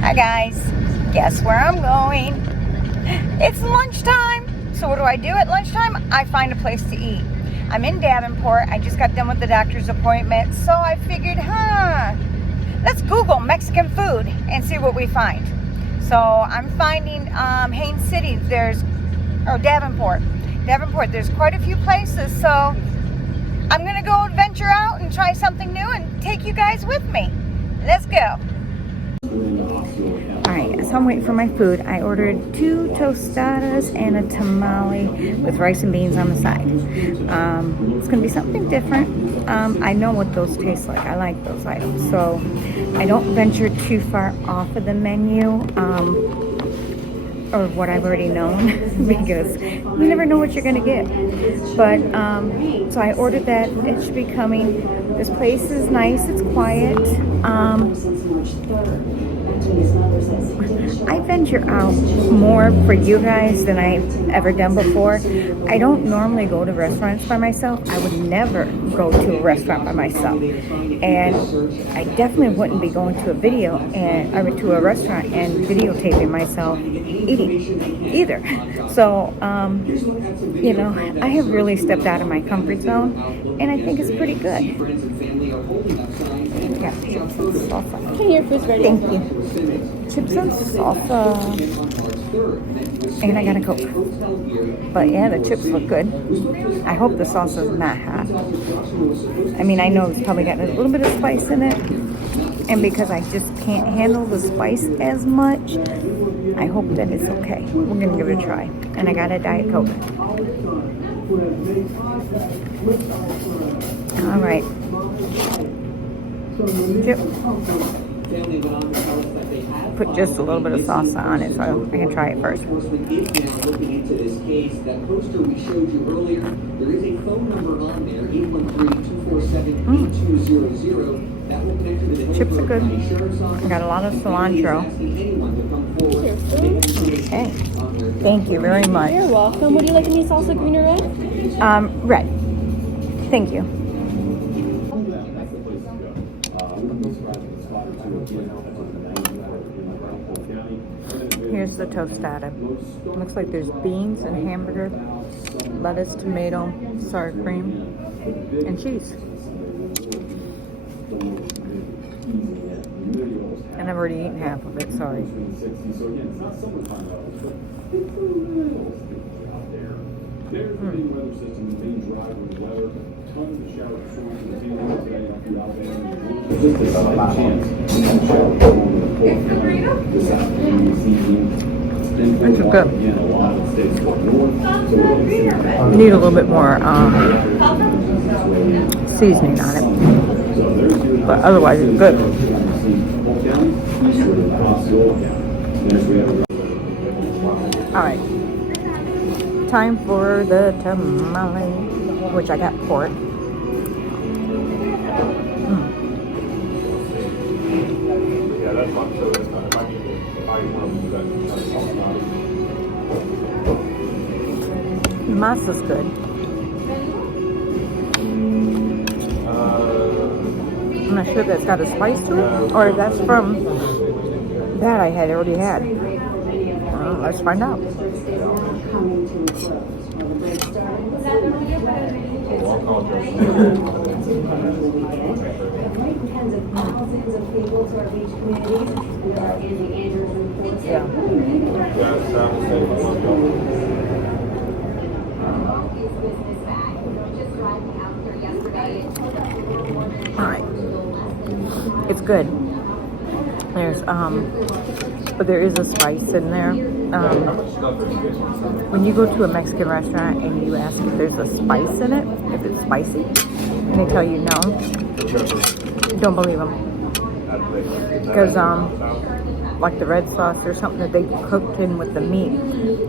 Hi guys, guess where I'm going? It's lunchtime. So what do I do at lunchtime? I find a place to eat. I'm in Davenport. I just got done with the doctor's appointment. So I figured, let's Google Mexican food and see what we find. So I'm finding Haines City. Davenport. There's quite a few places. So I'm going to go venture out and try something new and take you guys with me. Let's go. Alright, so I'm waiting for my food. I ordered 2 tostadas and a tamale with rice and beans on the side. It's going to be something different. I know what those taste like. I like those items. So I don't venture too far off of the menu or what I've already known because you never know what you're going to get. But so I ordered that. It should be coming. This place is nice. It's quiet. I venture out more for you guys than I've ever done before. I don't normally go to restaurants by myself. I would never go to a restaurant by myself. And I definitely wouldn't be going to to a restaurant and videotaping myself eating either. So, I have really stepped out of my comfort zone, and I think it's pretty good. Yeah, chips and salsa. Okay, your food's ready. Thank you. Chips and salsa. And I got a Coke. But yeah, the chips look good. I hope the salsa's not hot. I mean, I know it's probably got a little bit of spice in it. And because I just can't handle the spice as much, I hope that it's okay. We're going to give it a try. And I got a Diet Coke. All right. Chip. Put just a little bit of salsa on it so I can try it first. Chips are good. I got a lot of cilantro. Okay. Thank you very much. You're welcome. Would you like any salsa, green or red? Red. Thank you. Here's the tostada. Looks like there's beans and hamburger, lettuce, tomato, sour cream, and cheese. And I've already eaten half of it, sorry. This is good. Need a little bit more seasoning on it, but otherwise it's good. All right, time for the tamale, which I got pork. The masa's good. I'm not sure if that's got a spice to it or if that's from that I had already had. Let's find out. Yeah. Alright. It's good. But there is a spice in there. When you go to a Mexican restaurant and you ask if there's a spice in it, if it's spicy, and they tell you no, don't believe them. Because like the red sauce or something that they cooked in with the meat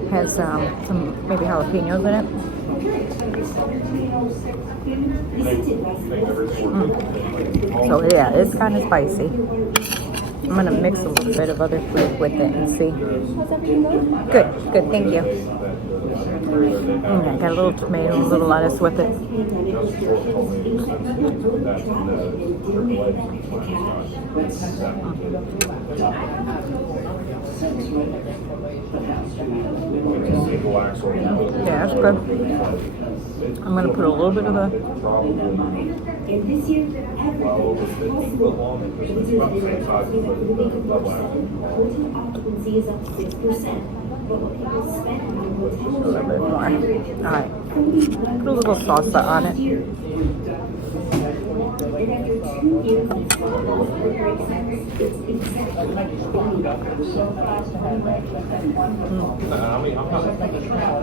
has some maybe jalapenos in it. So yeah, it's kind of spicy. I'm gonna mix a little bit of other food with it and see. How's everything going? Good, thank you. I got a little tomato, a little lettuce with it. Yeah, that's good. I'm going to put a little bit of the more. Alright. Put a little salsa on it.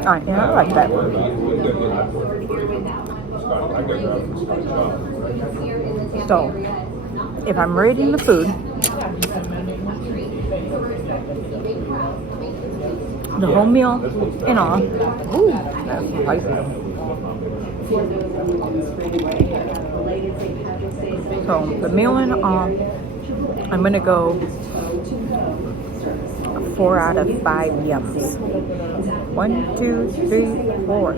Alright, yeah, I like that. So, if I'm rating the food, the whole meal and all, ooh, that's spicy. So, the meal and all, I'm gonna go 4 out of 5 yums. 1, 2, 3, 4.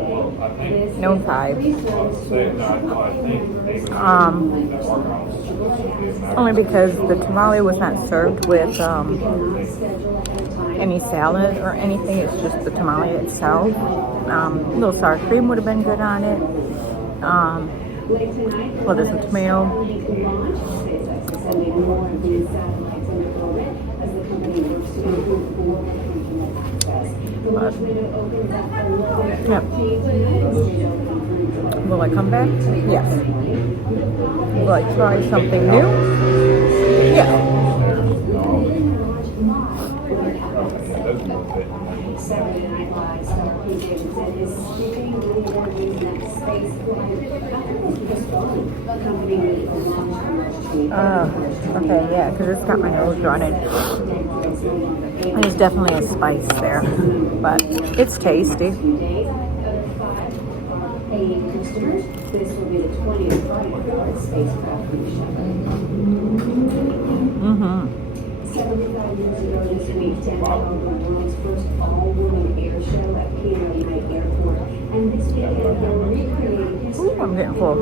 No 5. Only because the tamale was not served with any salad or anything. It's just the tamale itself. A little sour cream would have been good on it. Well, there's some tomato. But, yep. Will I come back? Yes. Will I try something new? Yeah. Okay, yeah, because it's got my nose running. There's definitely a spice there, but it's tasty. Mm-hmm. 75 years ago this week, Tampa held the world's first all-woman air show at P&O Airport. And this weekend, they're recreating history. Ooh, I'm getting full.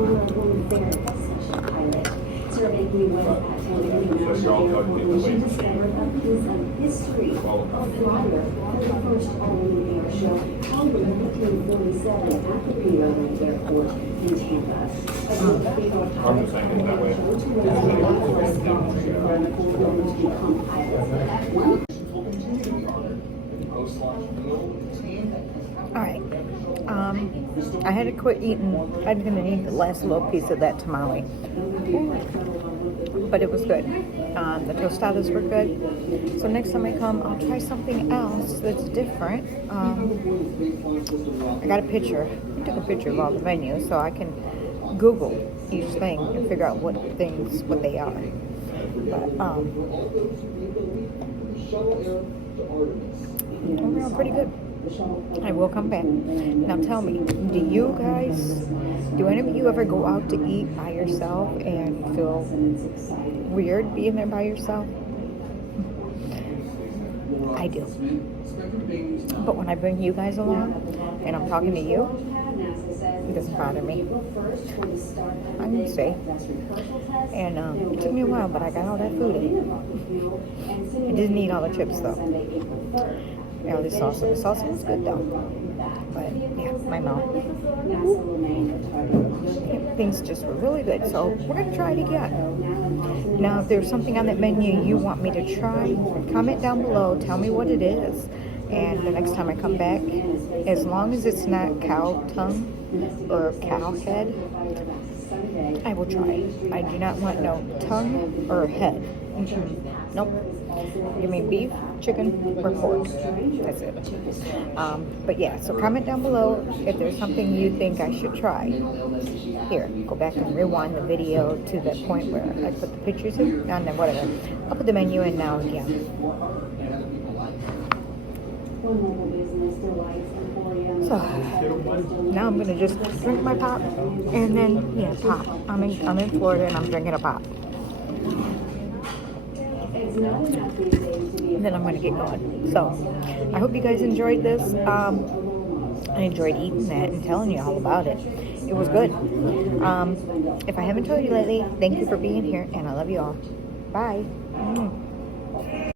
Surveying was attending the National Coalition discovered a piece of history, a flyer for the first all-woman air show held in 1947 at the P&O Airport in Tampa. I'm just saying it that way. Alright, I had to quit eating. I'm going to eat the last little piece of that tamale. But it was good. The tostadas were good. So next time I come, I'll try something else that's different. I got a picture. I took a picture of all the menus so I can Google each thing and figure out what they are. But overall pretty good. I will come back. Now tell me, do any of you ever go out to eat by yourself and feel weird being there by yourself? I do. But when I bring you guys along and I'm talking to you, it doesn't bother me. I can stay. And it took me a while, but I got all that food in. I didn't eat all the chips though. Yeah, the salsa. The salsa was good though. But yeah, my mouth. Things just were really good. So we're going to try it again. Now, if there's something on that menu you want me to try, comment down below. Tell me what it is. And the next time I come back, as long as it's not cow tongue or cow head, I will try it. I do not want no tongue or head. Nope. Give me beef, chicken, or pork. That's it. But yeah, so comment down below if there's something you think I should try. Here, go back and rewind the video to the point where I put the pictures in, and then whatever. I'll put the menu in now again. So now I'm gonna just drink my pop, and then pop. I'm in Florida and I'm drinking a pop. And then I'm going to get going. So, I hope you guys enjoyed this. I enjoyed eating that and telling you all about it. It was good. If I haven't told you lately, thank you for being here, and I love you all. Bye.